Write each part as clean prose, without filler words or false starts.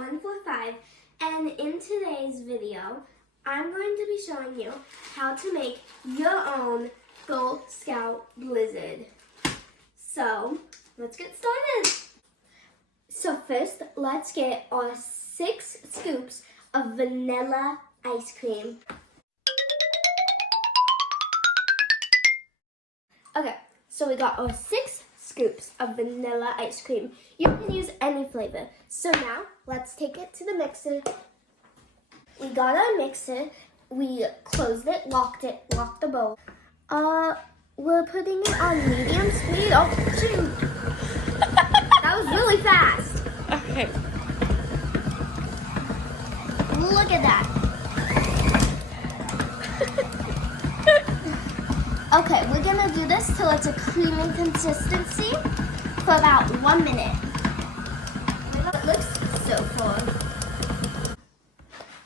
145, and in today's video, I'm going to be showing you how to make your own Girl Scout Blizzard. So, let's get started. So first, let's get our 6 scoops of vanilla ice cream. Okay, so we got our 6 scoops of vanilla ice cream. You can use any flavor. So now, let's take it to the mixer. We got our mixer, we closed it, locked the bowl. We're putting it on medium speed. Oh, shoot. That was really fast. Okay. Look at that. Okay, we're gonna do this till it's a creamy consistency for about 1 minute. It looks so fun.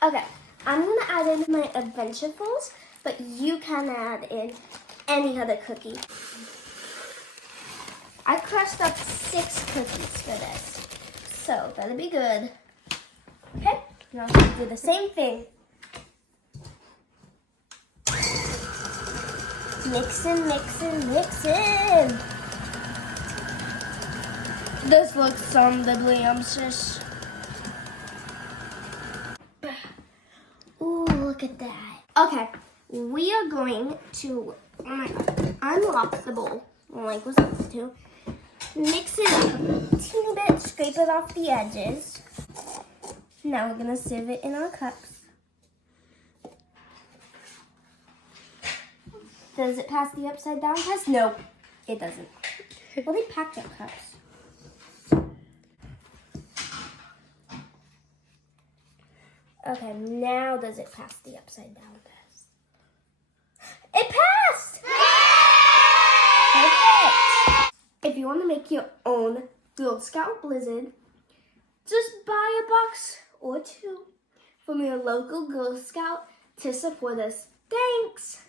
Okay, I'm gonna add in my Adventurefuls, but you can add in any other cookie. I crushed up 6 cookies for this, so that'll be good. Okay, now do the same thing. Mixin', mixin', mixin'. This looks delicious. Ooh, look at that. Okay, we are going to unlock the bowl like we're supposed to. Mix it up a teeny bit, scrape it off the edges. Now we're gonna serve it in our cups. Does it pass the upside down test? No, it doesn't. Well, they packed up cups. Okay, now does it pass the upside down test? It passed! Perfect! If you want to make your own Girl Scout Blizzard, just buy a box or 2 from your local Girl Scout to support us. Thanks!